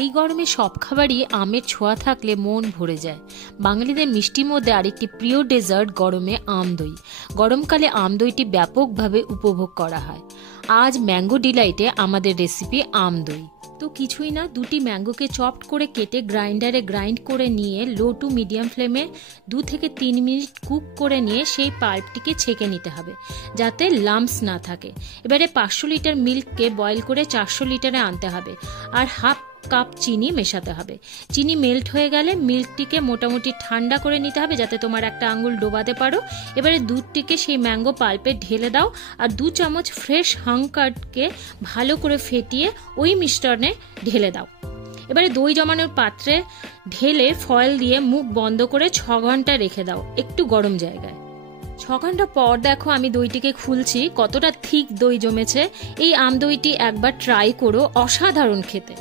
এই গরমে সব খাবারই আমের ছোঁয়া থাকলে মন ভরে যায়। বাঙালিদের মিষ্টির মধ্যে আরেকটি প্রিয় ডেজার্ট গরমে আম দই। গরমকালে আম দইটি ব্যাপকভাবে উপভোগ করা হয়। আজ ম্যাঙ্গো ডিলাইটে আমাদের রেসিপি আম দই। তো কিছুই না, দুটি ম্যাঙ্গোকে চপড করে কেটে গ্রাইন্ডারে গ্রাইন্ড করে নিয়ে লো টু মিডিয়াম ফ্লেমে 2 থেকে 3 মিনিট কুক করে নিয়ে সেই পাল্পটিকে ছেঁকে নিতে হবে যাতে লাম্পস না থাকে। এবারে 500 লিটার মিল্ককে বয়েল করে 400 লিটারে আনতে হবে আর হাফ কাপ চিনি মেশাতে হবে। চিনি মেল্ট হয়ে গেলে মিল্কটিকে মোটামুটি ঠান্ডা করে নিতে হবে যাতে তোমার একটা আঙ্গুল ডোবাতে পারো। এবারে দুধটিকে সেই ম্যাঙ্গো পাল্পে ঢেলে দাও আর 2 চামচ ফ্রেশ হাঙ্কারকে ভালো করে ফেটিয়ে ওই মিশ্রণে ঢেলে দাও। এবারে দই জমানোর পাত্রে ঢেলে ফয়েল দিয়ে মুখ বন্ধ করে 6 ঘন্টা রেখে দাও একটু গরম জায়গায়। 6 ঘন্টা পর দেখো আমি দইটিকে খুলছি, কতটা থিক দই জমেছে। এই আম দইটি একবার ট্রাই করো, অসাধারণ খেতে।